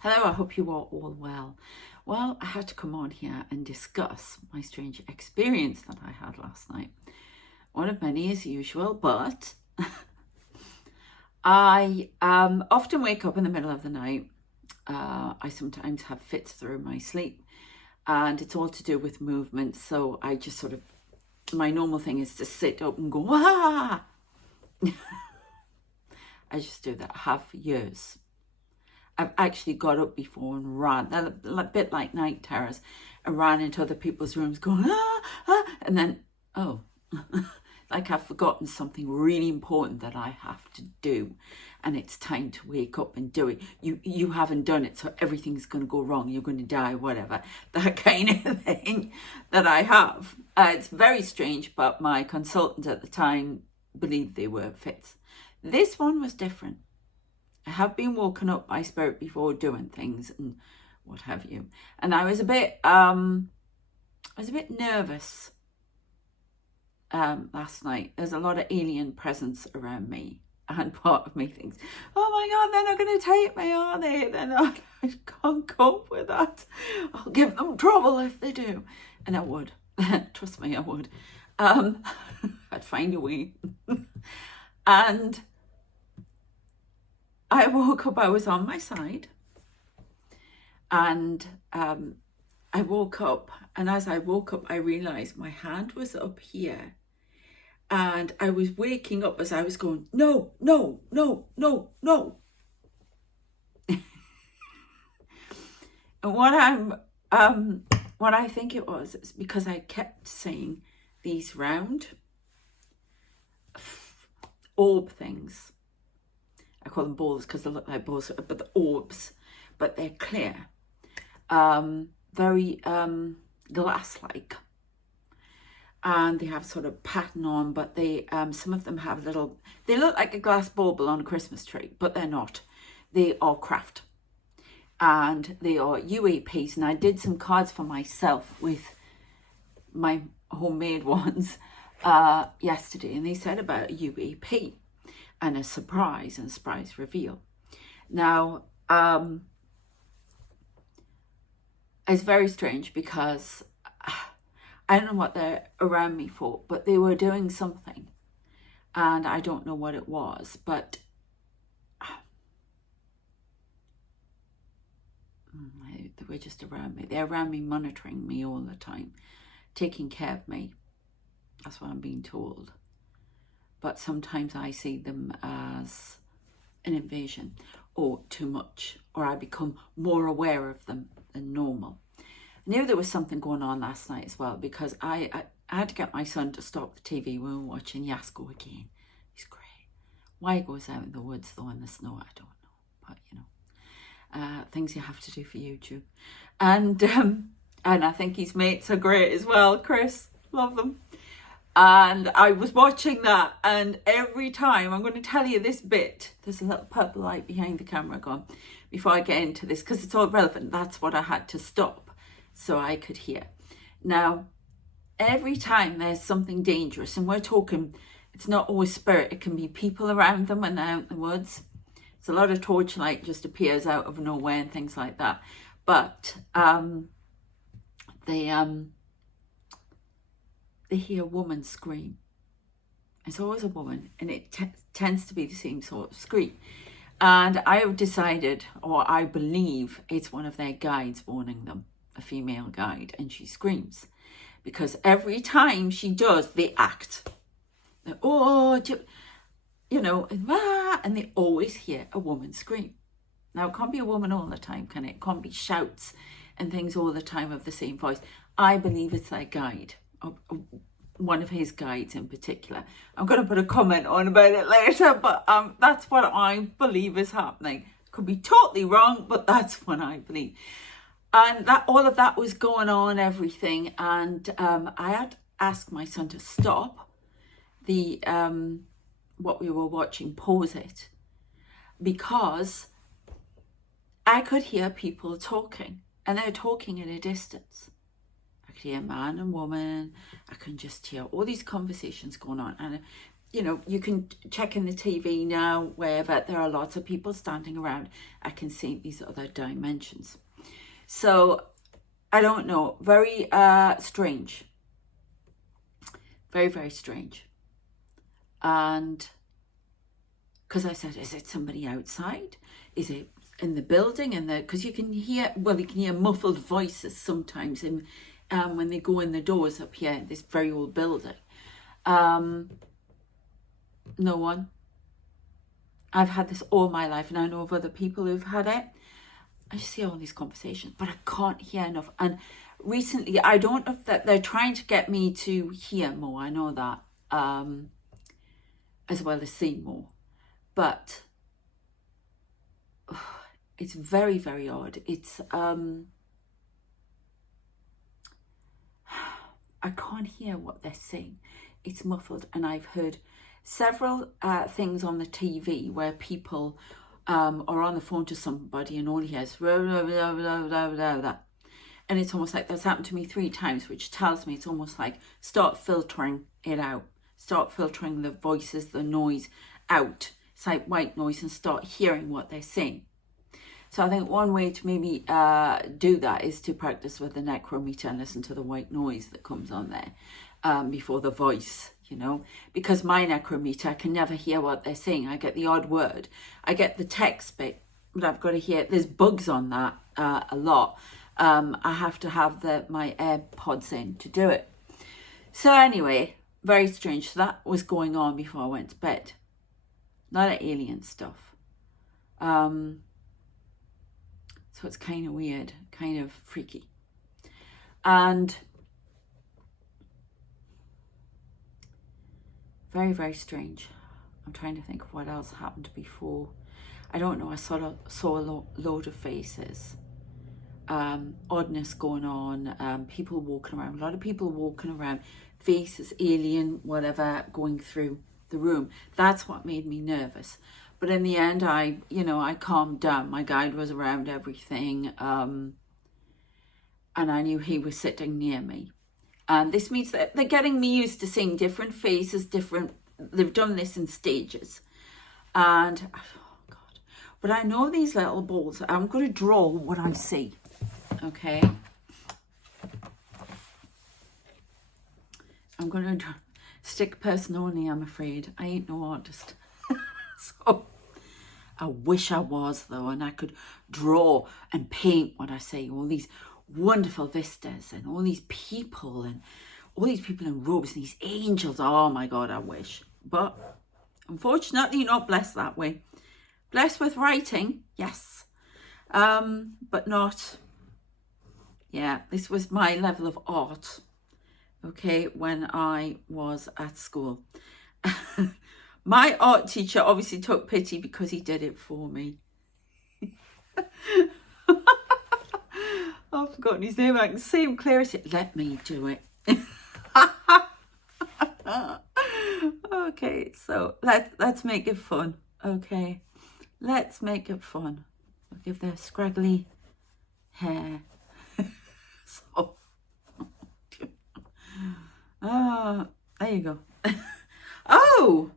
Hello, I hope you are all well. Well, I had to come on here and discuss my strange experience that I had last night. One of many as usual, but I often wake up in the middle of the night. I sometimes have fits through my sleep, and it's all to do with movement. So I just sort of, my normal thing is to sit up and go, ah! I just do that. I have for years. I've actually got up before and ran, a bit like night terrors, and ran into other people's rooms going, ah, ah, and then, oh, like I've forgotten something really important that I have to do, and it's time to wake up and do it. You haven't done it, so everything's going to go wrong. You're going to die, whatever. That kind of thing that I have. It's very strange, but my consultant at the time believed they were fits. This one was different. I have been woken up by spirit before doing things and what have you. And I was a bit nervous last night. There's a lot of alien presence around me. And part of me thinks, oh my God, they're not going to take me, are they? They're not. I can't cope with that. I'll give them trouble if they do. And I would. Trust me, I would. I'd find a way. And I woke up, I was on my side, and I woke up, and as I woke up, I realised my hand was up here, and I was waking up as I was going, no, no, no, no, no. And what I think it was is because I kept seeing these round orb things. I call them balls because they look like balls, but the orbs, but they're clear, very glass-like, and they have sort of pattern on, but they some of them have little, they look like a glass bauble on a Christmas tree, but they're not. They are craft, and they are UAPs, and I did some cards for myself with my homemade ones yesterday, and they said about UAP. And a surprise reveal. Now, it's very strange because I don't know what they're around me for, but they were doing something, and I don't know what it was, but they were just around me. They're around me, monitoring me all the time, taking care of me. That's what I'm being told. But sometimes I see them as an invasion or too much, or I become more aware of them than normal. I knew there was something going on last night as well, because I had to get my son to stop the TV when we were watching Yasko again. He's great. Why he goes out in the woods though in the snow, I don't know. But you know, things you have to do for YouTube. And I think his mates are great as well. Chris, love them. And I was watching that, and every time, I'm going to tell you this bit, there's a little purple light behind the camera gone, before I get into this, because it's all relevant. That's what I had to stop so I could hear. Now, every time there's something dangerous, and we're talking, it's not always spirit, it can be people around them when they're out in the woods. So a lot of torchlight just appears out of nowhere and things like that. But they hear a woman scream. It's always a woman, and it tends to be the same sort of scream. And I have decided, or I believe, it's one of their guides warning them, a female guide, and she screams. Because every time she does, they act. They're, oh, you know, and they always hear a woman scream. Now, it can't be a woman all the time, can it? It can't be shouts and things all the time of the same voice. I believe it's their guide. One of his guides in particular. I'm going to put a comment on about it later, but that's what I believe is happening. Could be totally wrong, but that's what I believe. And that all of that was going on, everything, and I had asked my son to stop the what we were watching, pause it, because I could hear people talking, and they're talking at a distance. I could hear man and woman. I can just hear all these conversations going on, and you know, you can check in the TV now, wherever there are lots of people standing around. I can see these other dimensions. So I don't know, very strange, very, very strange. And because I said, is it somebody outside? Is it in the building? And because you can hear, well, you can hear muffled voices sometimes in, when they go in the doors up here in this very old building. No one. I've had this all my life, and I know of other people who've had it. I just hear all these conversations, but I can't hear enough. And recently, I don't know if that they're trying to get me to hear more. I know that, as well as see more. But it's very, very odd. It's I can't hear what they're saying. It's muffled, and I've heard several things on the TV where people are on the phone to somebody and all he hears blah, blah, blah, blah, blah, blah, blah. And it's almost like that's happened to me 3 times, which tells me it's almost like start filtering it out. Start filtering the voices, the noise out. It's like white noise, and start hearing what they're saying. So I think one way to maybe do that is to practice with the necrometer and listen to the white noise that comes on there before the voice, you know, because my necrometer, I can never hear what they're saying. I get the odd word. I get the text bit, but I've got to hear, there's bugs on that a lot. I have to have my AirPods in to do it. So anyway, very strange. So that was going on before I went to bed. A lot of alien stuff. So it's kind of weird, kind of freaky. And very, very strange. I'm trying to think of what else happened before. I don't know. I saw a load of faces. Oddness going on. People walking around. A lot of people walking around. Faces, alien, whatever, going through the room. That's what made me nervous. But in the end, I calmed down. My guide was around everything. And I knew he was sitting near me. And this means that they're getting me used to seeing different faces, they've done this in stages. And, oh God. But I know these little balls, I'm going to draw what I see. Okay? I'm going to stick person only, I'm afraid. I ain't no artist. So I wish I was, though, and I could draw and paint what I say, all these wonderful vistas and all these people in robes, and these angels. Oh my God, I wish. But unfortunately, not blessed that way. Blessed with writing, yes, but not. Yeah, this was my level of art, okay, when I was at school. My art teacher obviously took pity because he did it for me. I've forgotten his name. I can see him clear as it. Let me do it. Okay, so let's make it fun. Okay, let's make it fun. I'll give their scraggly hair. So, there you go. Oh,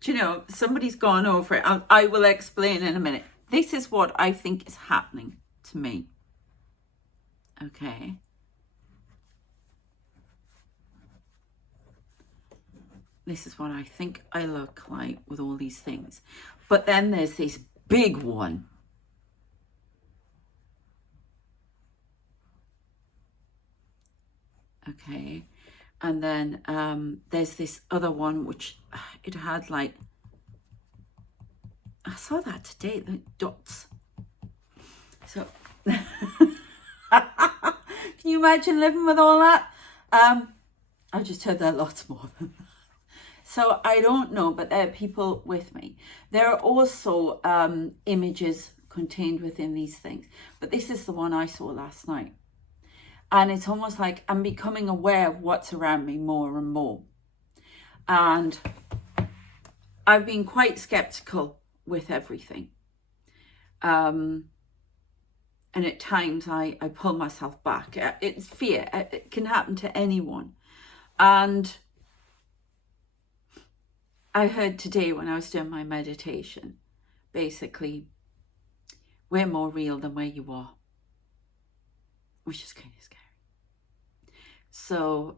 do you know, somebody's gone over it. I will explain in a minute. This is what I think is happening to me. Okay. This is what I think I look like with all these things. But then there's this big one. Okay. And then there's this other one, which it had like, I saw that today, the dots. So, can you imagine living with all that? I just heard there are lots more than that. So I don't know, but there are people with me. There are also images contained within these things. But this is the one I saw last night. And it's almost like I'm becoming aware of what's around me more and more. And I've been quite skeptical with everything. And at times I pull myself back. It's fear. It can happen to anyone. And I heard today when I was doing my meditation, basically, we're more real than where you are, which is kind of scary. So,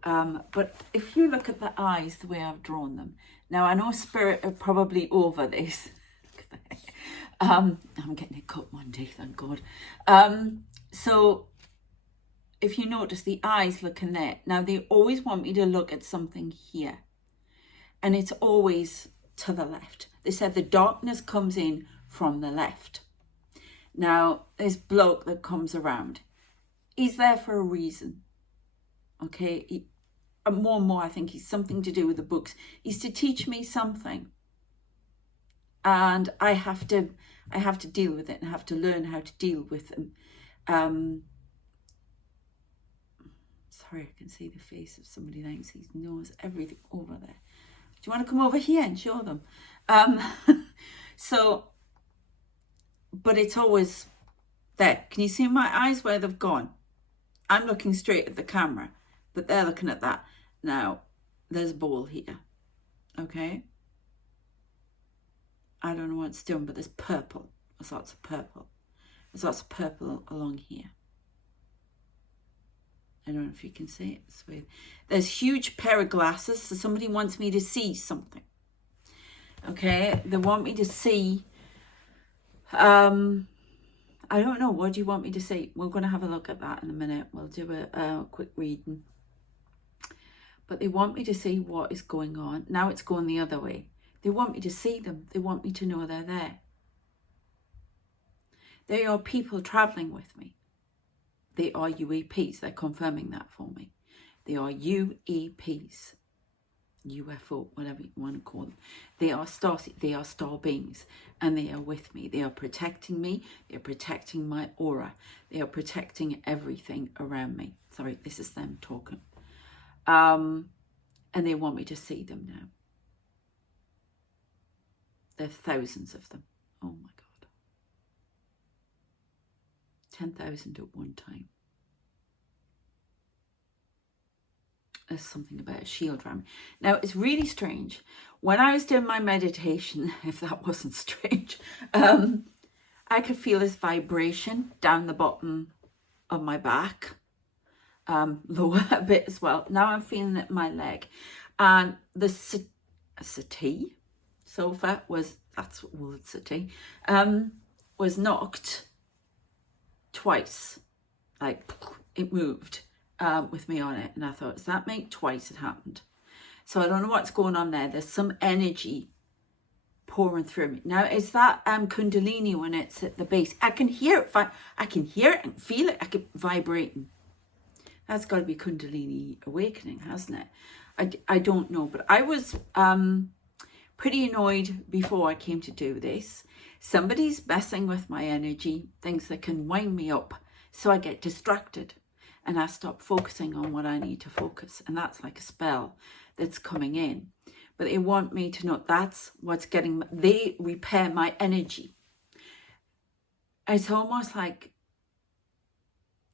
but if you look at the eyes, the way I've drawn them, now I know Spirit are probably over this. I'm getting it cut one day, thank God. So if you notice, the eyes look in there. Now they always want me to look at something here, and it's always to the left. They said the darkness comes in from the left. Now this bloke that comes around, he's there for a reason. Okay, more and more I think he's something to do with the books. He's to teach me something, and I have to deal with it and have to learn how to deal with them. Sorry, I can see the face of somebody there. He knows everything over there. Do you want to come over here and show them? So, but it's always there. Can you see my eyes where they've gone? I'm looking straight at the camera, but they're looking at that. Now, there's a ball here, okay? I don't know what it's doing, but there's purple. There's lots of purple. There's lots of purple along here. I don't know if you can see it. There's huge pair of glasses, so somebody wants me to see something. Okay, they want me to see, I don't know, what do you want me to see? We're going to have a look at that in a minute. We'll do a quick reading. But they want me to see what is going on. Now it's going the other way. They want me to see them. They want me to know they're there. They are people traveling with me. They are UAPs. They're confirming that for me. They are UAPs. UFO, whatever you want to call them. They are star beings, and they are with me. They are protecting me. They are protecting my aura. They are protecting everything around me. Sorry, this is them talking. And they want me to see them now. There are thousands of them. Oh my God. 10,000 at one time. There's something about a shield around me. Now, it's really strange. When I was doing my meditation, if that wasn't strange, I could feel this vibration down the bottom of my back, lower a bit as well. Now I'm feeling it in my leg. And the settee sofa was, that's all it's settee, was knocked twice. Like, it moved. With me on it, and I thought, does that make twice it happened? So I don't know what's going on there. There's some energy pouring through me. Now, is that Kundalini when it's at the base? I can hear it. I can hear it and feel it. I can vibrating. That's got to be Kundalini awakening, hasn't it? I don't know, but I was pretty annoyed before I came to do this. Somebody's messing with my energy, things that can wind me up, so I get distracted. And I stop focusing on what I need to focus. And that's like a spell that's coming in. But they want me to know that's what's getting, they repair my energy. It's almost like,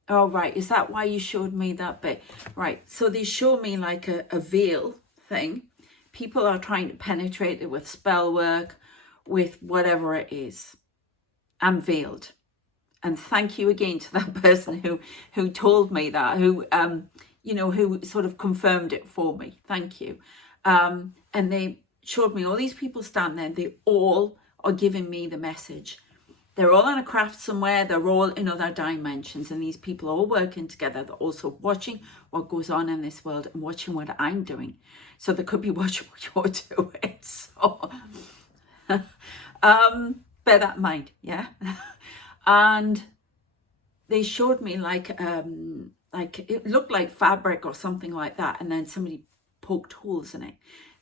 oh, right, is that why you showed me that bit? Right, so they show me like a veil thing. People are trying to penetrate it with spell work, with whatever it is. I'm veiled. And thank you again to that person who told me that, who who sort of confirmed it for me. Thank you. And they showed me all these people stand there. They all are giving me the message. They're all on a craft somewhere. They're all in other dimensions. And these people are all working together. They're also watching what goes on in this world and watching what I'm doing. So they could be watching what you're doing. So bear that in mind, yeah? And they showed me like it looked like fabric or something like that, and then somebody poked holes in it.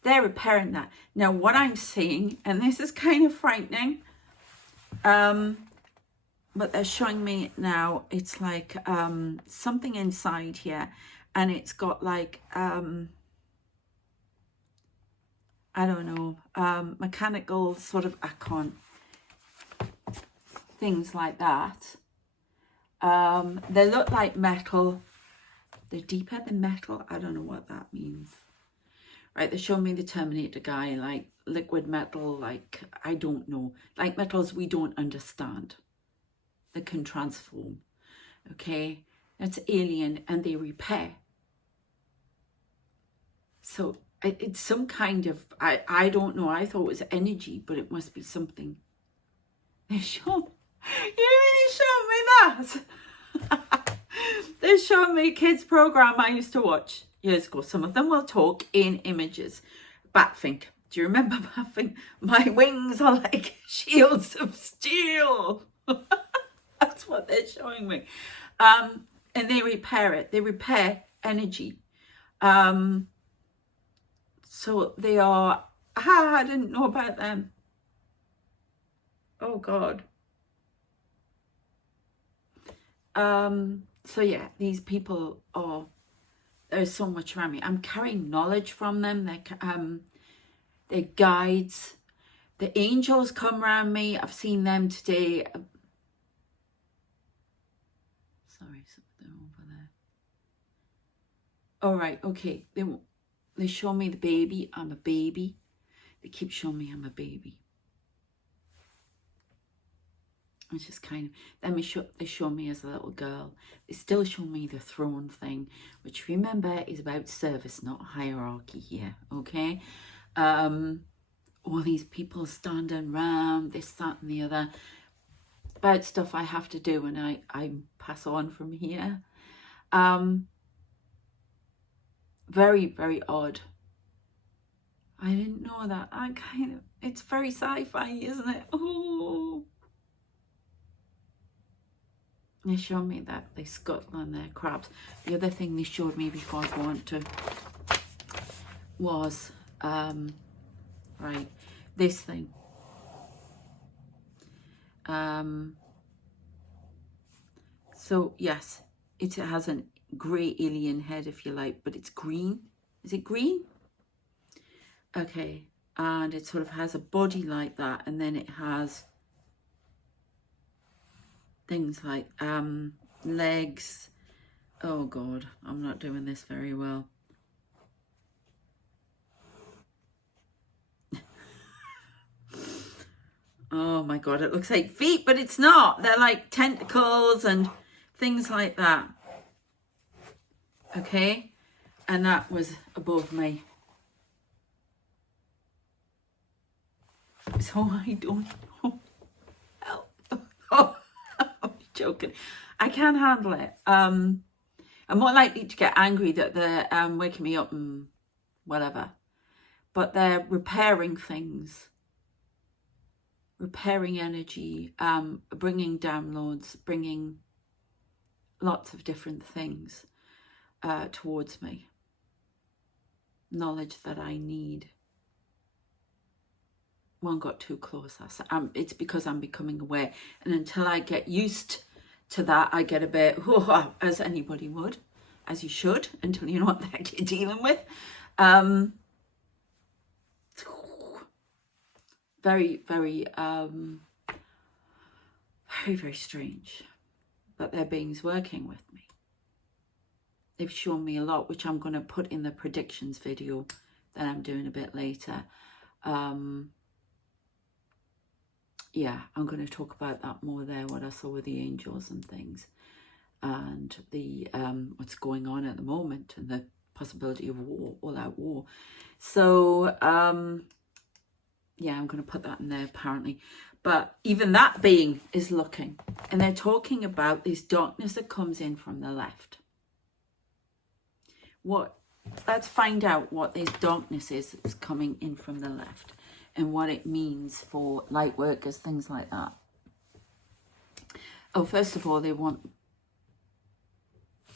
They're repairing that. Now what I'm seeing, and this is kind of frightening, but they're showing me now, it's like something inside here, and it's got like I don't know, mechanical sort of icon. Things like that. They look like metal. They're deeper than metal. I don't know what that means. Right, they're showing me the Terminator guy, like liquid metal, like, I don't know, like metals we don't understand that can transform, okay? That's alien, and they repair. So it's some kind of, I don't know, I thought it was energy, but it must be something. They show, you really showed me that. They showed me a kids program I used to watch years ago. Some of them will talk in images. Batfink. Do you remember Batfink? My wings are like shields of steel. That's what they're showing me. And they repair it. They repair energy. So they are, I didn't know about them. Oh God. So yeah, these people are, there's so much around me. I'm carrying knowledge from them. They're guides. The angels come around me. I've seen them today. Sorry, they're over there. All right, okay. They show me the baby. I'm a baby. They keep showing me I'm a baby. It's just kind of, then they show me as a little girl. They still show me the throne thing, which remember is about service, not hierarchy here, okay? All these people standing around, this, that, and the other, about stuff I have to do, and I pass on from here. Very, very odd. I didn't know that. It's very sci-fi, isn't it? Oh. They showed me that they scuttle on their crabs. The other thing they showed me before I go on to was, right, this thing. So yes, it has a grey alien head, if you like, but it's green. Is it green? Okay, and it sort of has a body like that, and then it has things like legs. Oh God, I'm not doing this very well. Oh my God, it looks like feet, but it's not. They're like tentacles and things like that. Okay, and that was above me. So I don't know. Help. Oh, I'm joking. I can't handle it. I'm more likely to get angry that they're waking me up and whatever. But they're repairing things. Repairing energy, bringing downloads, bringing lots of different things towards me. Knowledge that I need. One got too close. It's because I'm becoming aware. And until I get used to that, I get a bit, as anybody would, as you should, until you know what the heck you're dealing with. Very, very, very, very strange. But they're beings working with me. They've shown me a lot, which I'm going to put in the predictions video that I'm doing a bit later. Yeah, I'm going to talk about that more there, what I saw with the angels and things, and the what's going on at the moment, and the possibility of war, all-out war. So, yeah, I'm going to put that in there apparently. But even that being is looking, and they're talking about this darkness that comes in from the left. Let's find out what this darkness is that's coming in from the left, and what it means for light workers, things like that. Oh, first of all, they want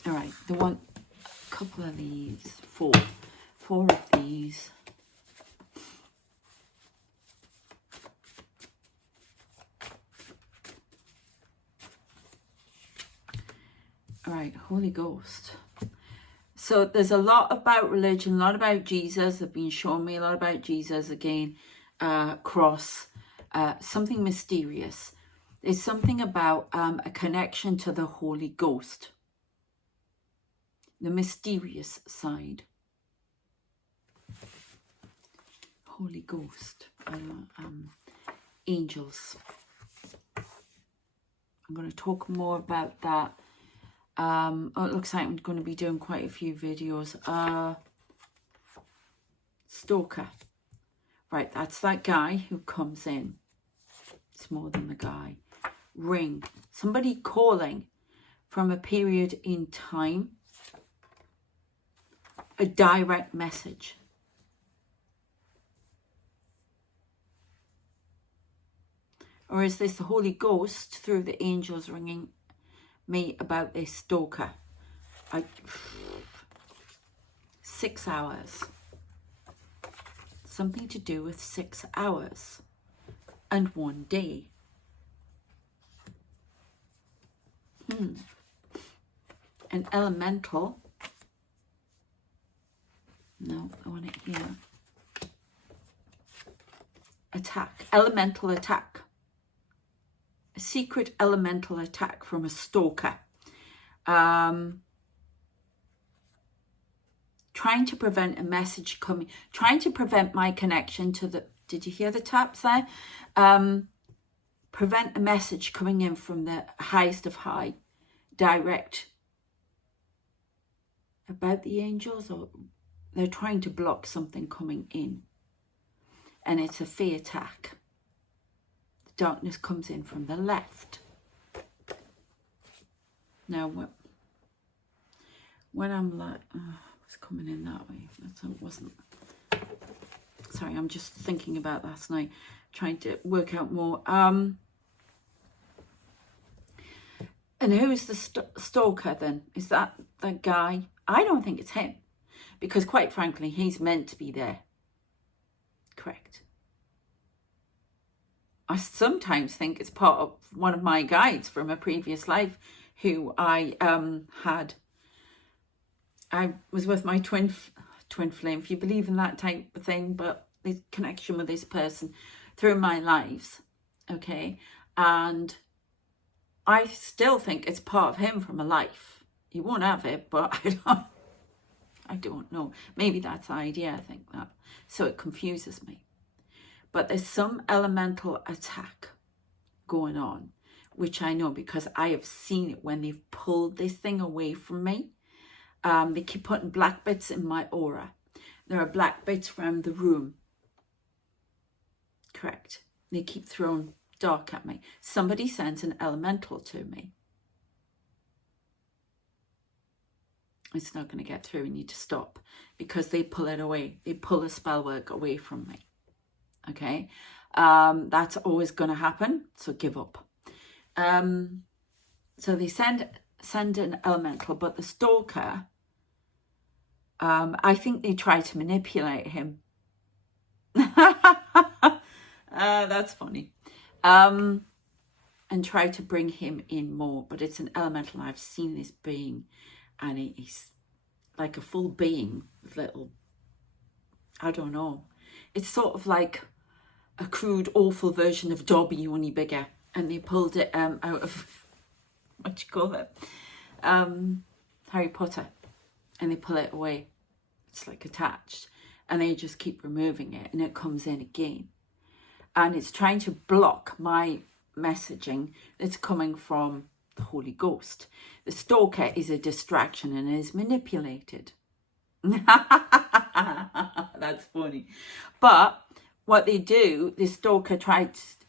a couple of these, four of these. All right, Holy Ghost. So there's a lot about religion, a lot about Jesus. They've been showing me a lot about Jesus again. Cross, something mysterious. There's something about a connection to the Holy Ghost. The mysterious side. Holy Ghost, angels. I'm going to talk more about that. Oh, it looks like I'm going to be doing quite a few videos. Stalker. Right, that's that guy who comes in. It's more than the guy. Ring. Somebody calling from a period in time. A direct message. Or is this the Holy Ghost through the angels ringing me about this stalker? 6 hours. Something to do with 6 hours and 1 day. An elemental. No, I want it here. Attack. Elemental attack. A secret elemental attack from a stalker. Trying to prevent a message coming, trying to prevent my connection to the, did you hear the taps there? Prevent a message coming in from the highest of high, direct, about the angels, or they're trying to block something coming in. And it's a fear attack. The darkness comes in from the left. Now, when I'm like, coming in that way, that wasn't, sorry, I'm just thinking about last night, trying to work out more. And who's the stalker then? Is that guy? I don't think it's him, because quite frankly, he's meant to be there. Correct. I sometimes think it's part of one of my guides from a previous life who I had. I was with my twin flame, if you believe in that type of thing, but this connection with this person through my lives, okay? And I still think it's part of him from a life. He won't have it, but I don't know. Maybe that's the idea, I think that. So it confuses me. But there's some elemental attack going on, which I know because I have seen it when they've pulled this thing away from me. They keep putting black bits in my aura. There are black bits around the room. Correct. They keep throwing dark at me. Somebody sends an elemental to me. It's not going to get through. We need to stop because they pull it away. They pull the spell work away from me. Okay. That's always going to happen. So give up. So they send an elemental, but the stalker, I think they try to manipulate him. That's funny. And try to bring him in more, but it's an elemental. I've seen this being, and he's like a full being with little, I don't know. It's sort of like a crude, awful version of Dobby, only bigger. And they pulled it out of, what do you call it? Harry Potter. And they pull it away. It's like attached. And they just keep removing it. And it comes in again. And it's trying to block my messaging that's coming from the Holy Ghost. The stalker is a distraction and is manipulated. That's funny. But what they do, the stalker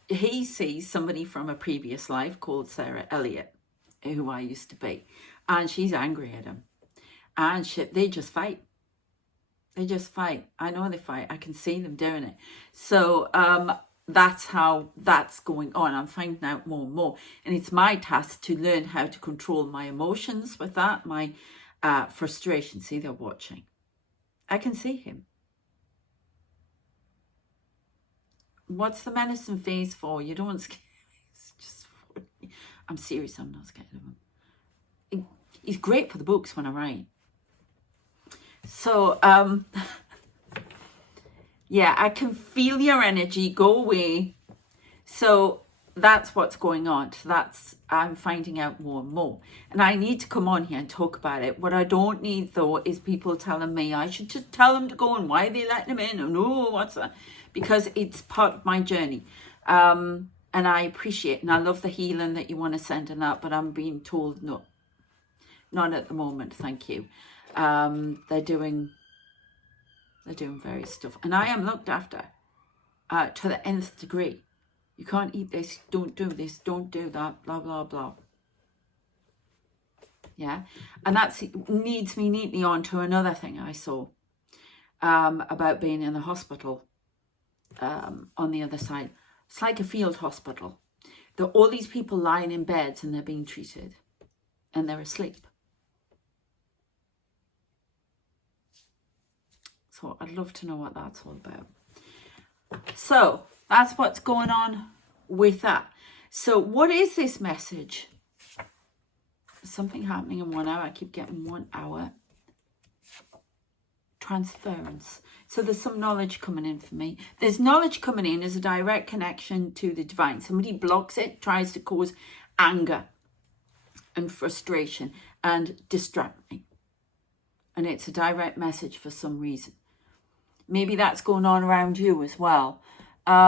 he sees somebody from a previous life called Sarah Elliott, who I used to be, and she's angry at him. And they just fight. They just fight. I know they fight. I can see them doing it. So that's how that's going on. I'm finding out more and more. And it's my task to learn how to control my emotions with that, my frustration. See, they're watching. I can see him. What's the medicine phase for? You don't scare me. It's just funny. I'm serious. I'm not scared of him. He's great for the books when I write. So, yeah, I can feel your energy. Go away. So, that's what's going on. So that's, I'm finding out more and more. And I need to come on here and talk about it. What I don't need, though, is people telling me I should just tell them to go and why are they letting them in? And oh, what's that? Because it's part of my journey. And I appreciate and I love the healing that you want to send and that, but I'm being told no, not at the moment, thank you. They're doing various stuff. And I am looked after to the nth degree. You can't eat this, don't do this, don't do that, blah, blah, blah. Yeah. And that leads me neatly on to another thing I saw about being in the hospital on the other side. It's like a field hospital. There are all these people lying in beds and they're being treated and they're asleep. So I'd love to know what that's all about. So that's what's going on with that. So what is this message? Something happening in 1 hour. I keep getting 1 hour. Transference. So there's some knowledge coming in for me. There's knowledge coming in as a direct connection to the divine. Somebody blocks it, tries to cause anger and frustration and distract me. And it's a direct message for some reason. Maybe that's going on around you as well. What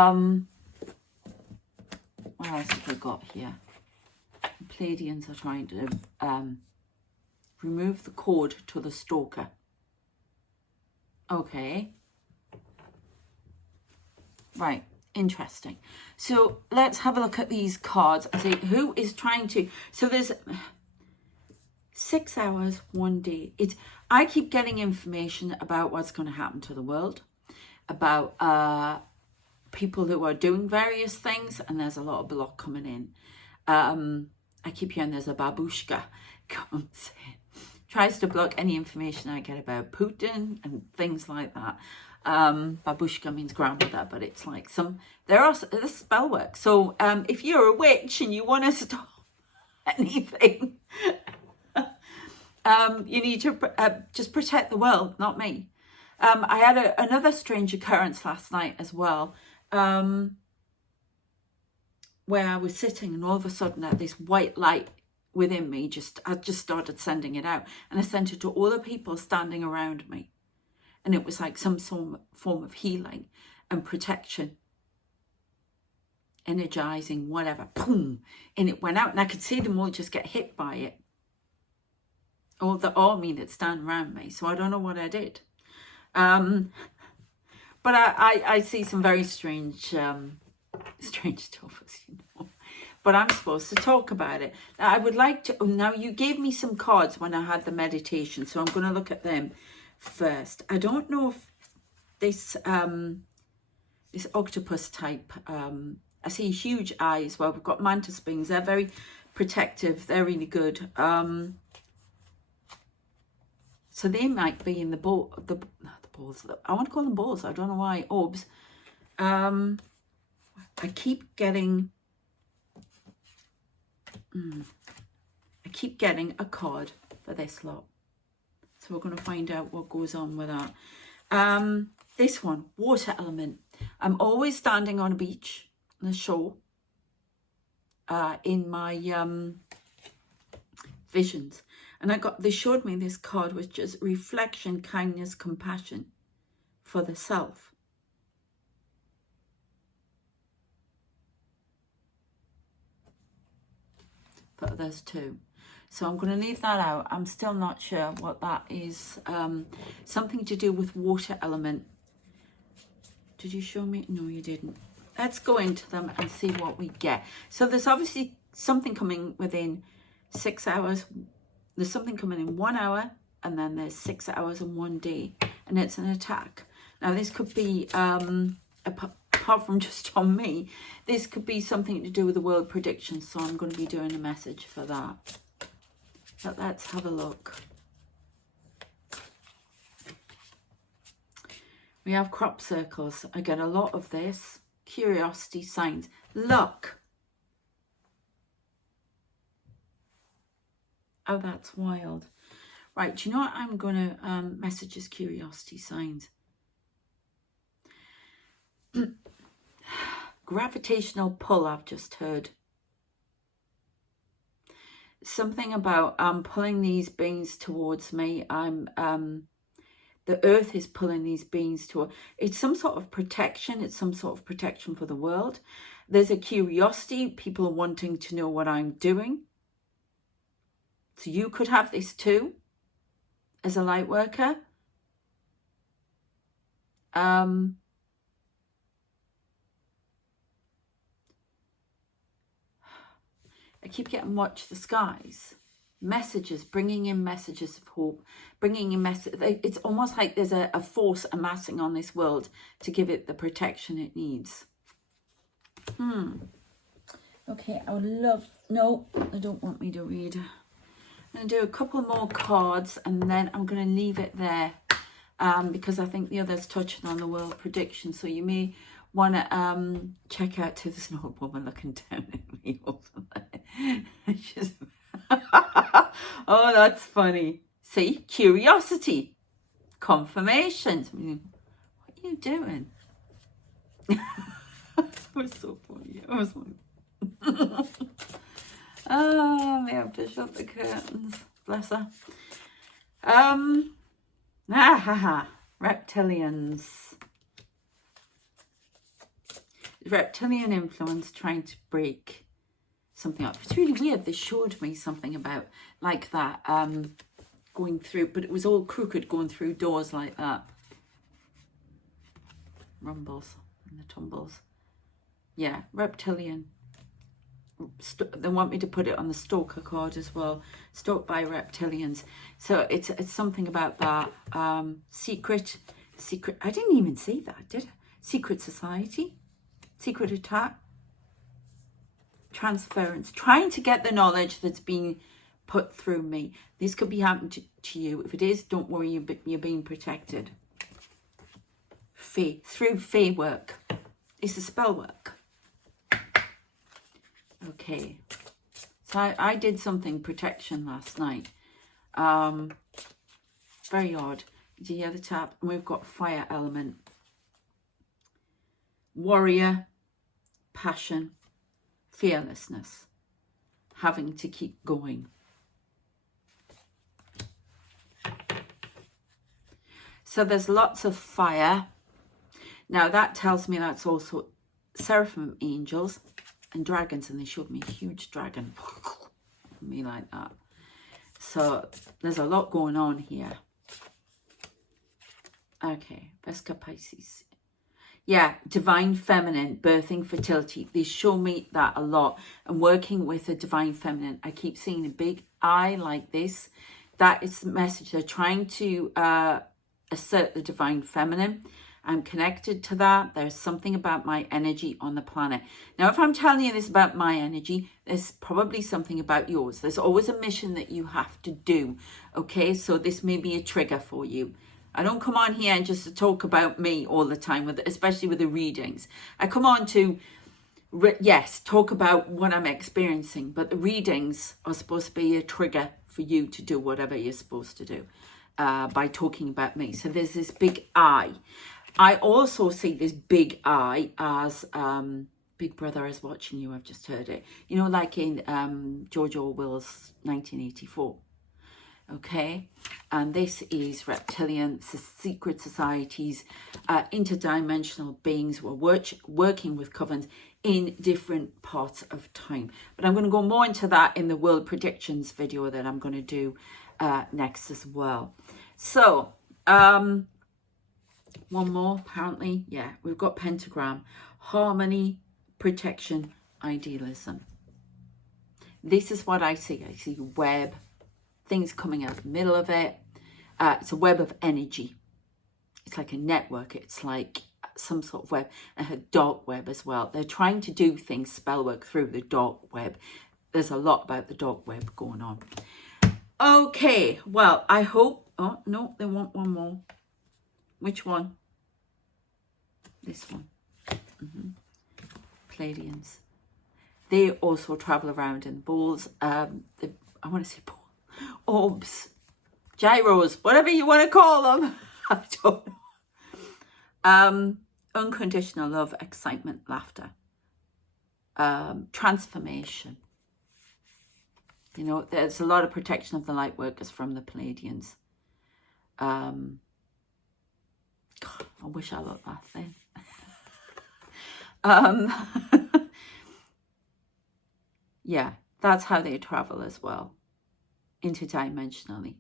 else have we got here? The Pleiadians are trying to remove the cord to the stalker. Okay. Right. Interesting. So let's have a look at these cards and see who is trying to. So there's 6 hours, 1 day. I keep getting information about what's going to happen to the world, about people who are doing various things, and there's a lot of block coming in. I keep hearing there's a babushka comes in, tries to block any information I get about Putin and things like that. Babushka means grandmother, but it's like there's spell work. So if you're a witch and you want to stop anything, you need to just protect the world, not me. I had another strange occurrence last night as well, where I was sitting and all of a sudden I had this white light within me. I just started sending it out, and I sent it to all the people standing around me. And it was like some form of healing and protection, energizing, whatever. Boom! And it went out, and I could see them all just get hit by it. All the army that stand around me. So I don't know what I did. But I see some very strange stuff, as you know. But I'm supposed to talk about it. I would like to. Now, you gave me some cards when I had the meditation, so I'm going to look at them first. I don't know if this octopus type. I see huge eyes. Well, we've got mantis beings. They're very protective. They're really good. So they might be in the balls. I want to call them balls. I don't know why. Orbs. I keep getting a card for this lot. So we're going to find out what goes on with that. This one, water element. I'm always standing on a beach, on the shore, in my visions. And they showed me this card, which is reflection, kindness, compassion for the self. But there's two. So I'm going to leave that out. I'm still not sure what that is. Something to do with water element. Did you show me? No, you didn't. Let's go into them and see what we get. So there's obviously something coming within 6 hours. There's something coming in 1 hour, and then there's 6 hours and 1 day, and it's an attack. Now this could be, apart from just on me, this could be something to do with the world prediction. So I'm going to be doing a message for that. But let's have a look. We have crop circles. I get a lot of this. Curiosity, signs, luck. Oh, that's wild. Right, do you know what I'm going to message as curiosity signs? Gravitational pull, I've just heard. Something about I'm pulling these beings towards me. The earth is pulling these beings toward. It's some sort of protection. It's some sort of protection for the world. There's a curiosity, people wanting to know what I'm doing. So you could have this too, as a light worker. I keep getting watch the skies. Messages, bringing in messages of hope, bringing in messages. It's almost like there's a force amassing on this world to give it the protection it needs. Okay, I would love... No, I don't want me to read. I'm going to do a couple more cards and then I'm going to leave it there. Because I think the other's touching on the world prediction. So you may want to check out too. There's an old woman looking down at me over there. She's... Oh, that's funny. See, curiosity, confirmation. What are you doing? That was so funny. I was like, oh, I may have to shut the curtains. Bless her. Reptilians. Reptilian influence trying to break something up. It's really weird. They showed me something about like that, going through, but it was all crooked, going through doors like that. Rumbles and the tumbles. Yeah, reptilian. They want me to put it on the stalker card as well. Stalked by reptilians. So it's something about that. Secret. I didn't even say that, did I? Secret society. Secret attack. Transference. Trying to get the knowledge that's being put through me. This could be happening to you. If it is, don't worry, you're being protected. Fae. Through fae work. It's a spell work. Okay, so I did something protection last night. Very odd. Do you hear the tap? And we've got fire element. Warrior, passion, fearlessness, having to keep going. So there's lots of fire. Now that tells me that's also seraphim angels and dragons, and they showed me a huge dragon. Me like that. So there's a lot going on here. Okay, Vesca Pisces. Yeah, divine feminine, birthing, fertility. They show me that a lot. And working with a divine feminine, I keep seeing a big eye like this. That is the message. They're trying to assert the divine feminine. I'm connected to that. There's something about my energy on the planet. Now, if I'm telling you this about my energy, there's probably something about yours. There's always a mission that you have to do. Okay, so this may be a trigger for you. I don't come on here and just to talk about me all the time, especially with the readings. I come on to, yes, talk about what I'm experiencing, but the readings are supposed to be a trigger for you to do whatever you're supposed to do by talking about me. So there's this big I. I also see this big I as Big Brother is watching you. I've just heard it. You know, like in George Orwell's 1984. Okay, and this is reptilian, secret societies, interdimensional beings who are working with covens in different parts of time. But I'm going to go more into that in the world predictions video that I'm going to do next as well. So, one more apparently. Yeah, we've got pentagram, harmony, protection, idealism. This is what I see. I see web. Things coming out the middle of it. It's a web of energy. It's like a network. It's like some sort of web, and a dark web as well. They're trying to do things, spell work through the dark web. There's a lot about the dark web going on. Okay, well, I hope... Oh, no, they want one more. Which one? This one. Pleiadians. They also travel around in balls. I want to say balls. Orbs, gyros, whatever you want to call them. I don't know. Unconditional love, excitement, laughter. transformation. You know, there's a lot of protection of the light workers from the Pleiadians. God, I wish I looked that thin. Yeah, that's how they travel as well, interdimensionally.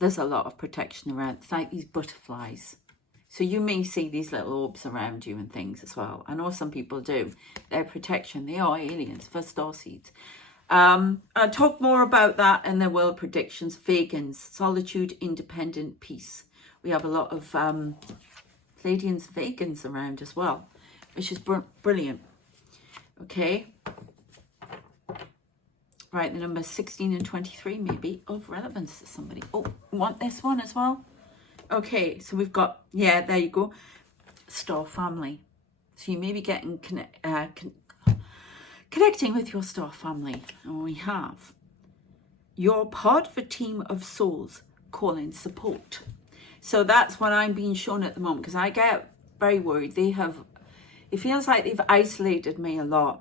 There's a lot of protection around. It's like these butterflies. So you may see these little orbs around you and things as well. I know some people do. Their protection, they are aliens for starseeds. I'll talk more about that in the world predictions. Vegans, solitude, independent, peace. We have a lot of Pleiadians, vegans around as well, which is brilliant. Okay. Right, the numbers 16 and 23 may be of relevance to somebody. Oh, want this one as well? Okay, so we've got, yeah, there you go. Star family. So you may be getting connecting with your star family. And we have, you're part of a team of souls calling support. So that's what I'm being shown at the moment, because I get very worried. It feels like they've isolated me a lot.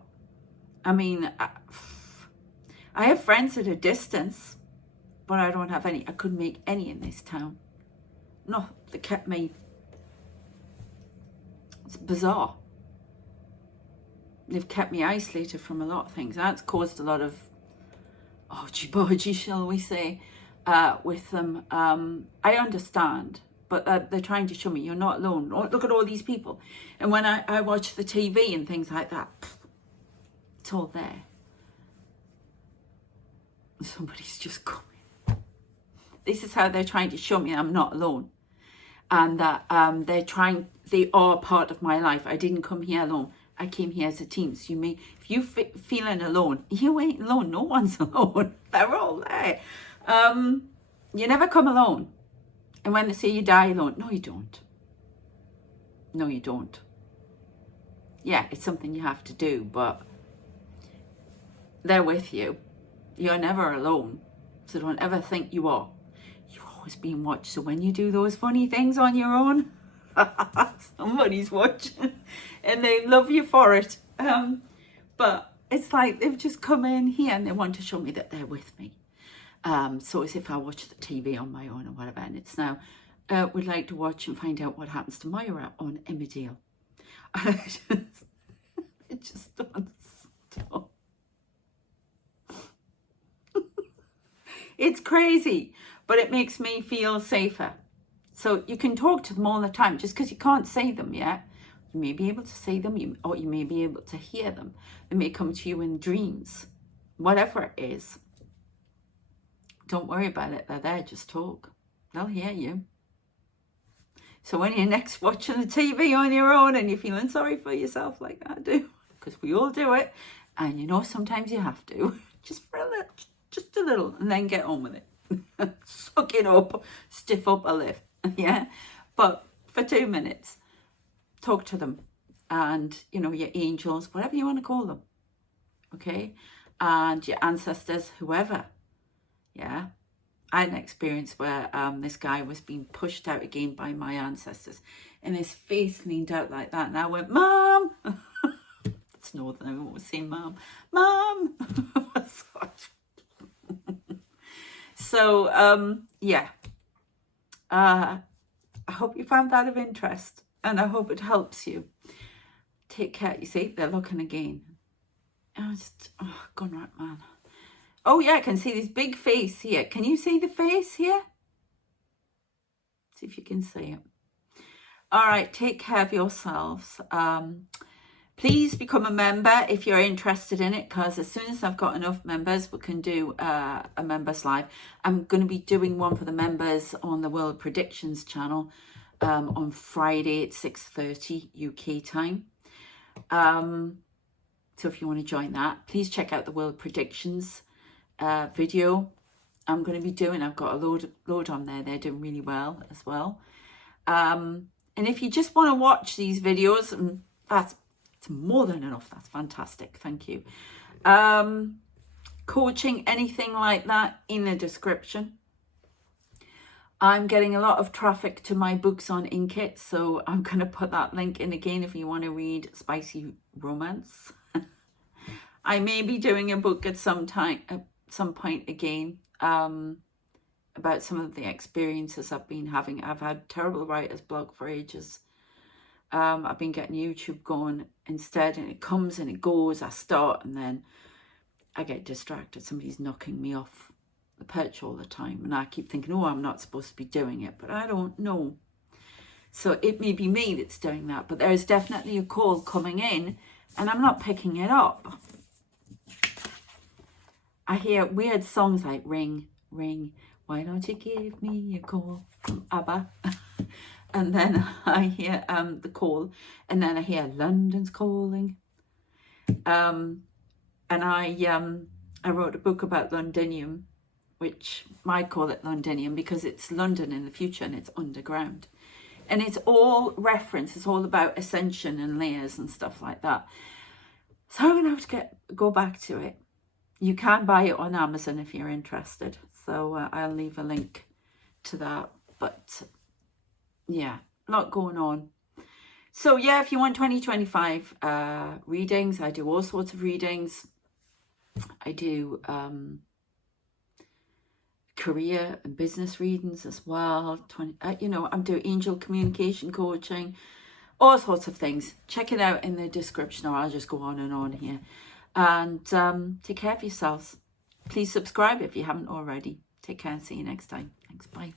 I mean, I have friends at a distance, but I don't have any. I couldn't make any in this town. No, they kept me. It's bizarre. They've kept me isolated from a lot of things. That's caused a lot of argy-bargy, shall we say, with them. I understand, but they're trying to show me you're not alone. Look at all these people. And when I watch the TV and things like that, it's all there. Somebody's just coming. This is how they're trying to show me I'm not alone. And that they are part of my life. I didn't come here alone. I came here as a team. So if you feeling alone, you ain't alone. No one's alone. They're all there. You never come alone. And when they say you die alone, no, you don't. No, you don't. Yeah, it's something you have to do, but they're with you. You're never alone. So don't ever think you are. You're always being watched. So when you do those funny things on your own, somebody's watching and they love you for it. But it's like they've just come in here and they want to show me that they're with me. So as if I watch the TV on my own or whatever. And it's now, would like to watch and find out what happens to Moira on Emmerdale. It just doesn't stop. It's crazy, but it makes me feel safer. So you can talk to them all the time, just because you can't say them yet. You may be able to say them, or you may be able to hear them. They may come to you in dreams, whatever it is. Don't worry about it. They're there. Just talk. They'll hear you. So when you're next watching the TV on your own and you're feeling sorry for yourself like I do, because we all do it, and you know sometimes you have to, just for a little. Just a little, and then get on with it. Suck it up, stiff up a lip, yeah? But for 2 minutes, talk to them. And, you know, your angels, whatever you want to call them, okay? And your ancestors, whoever, yeah? I had an experience where this guy was being pushed out again by my ancestors. And his face leaned out like that, and I went, Mom! It's northern, I always say Mom. Mom! So, yeah, I hope you found that of interest, and I hope it helps you. Take care. You see, they're looking again. Gone right, man. Oh, yeah, I can see this big face here. Can you see the face here? See if you can see it. All right, take care of yourselves. Please become a member if you're interested in it, because as soon as I've got enough members, we can do a members live. I'm going to be doing one for the members on the World Predictions channel on Friday at 6:30 UK time. So if you want to join that, please check out the World Predictions video I'm going to be doing. I've got a load on there. They're doing really well as well. And if you just want to watch these videos, and it's more than enough. That's fantastic. Thank you. Coaching, anything like that, in the description. I'm getting a lot of traffic to my books on Inkit, so I'm going to put that link in again if you want to read spicy romance. I may be doing a book at some point again, about some of the experiences I've been having. I've had terrible writer's block for ages. I've been getting YouTube going instead, and it comes and it goes. I start and then I get distracted. Somebody's knocking me off the perch all the time, and I keep thinking, oh, I'm not supposed to be doing it, but I don't know. So it may be me that's doing that, but there's definitely a call coming in and I'm not picking it up. I hear weird songs like Ring, Ring, why don't you give me a call from ABBA? And then I hear the call, and then I hear London's Calling. And I wrote a book about Londinium, which might call it Londinium because it's London in the future and it's underground. And it's all reference, it's all about ascension and layers and stuff like that. So I'm going to have to go back to it. You can buy it on Amazon if you're interested. So I'll leave a link to that. But yeah, a lot going on. So yeah, if you want 2025 readings, I do all sorts of readings. I do career and business readings as well. I'm doing angel communication coaching, all sorts of things. Check it out in the description, or I'll just go on and on here. And take care of yourselves. Please subscribe if you haven't already. Take care and see you next time. Thanks. Bye.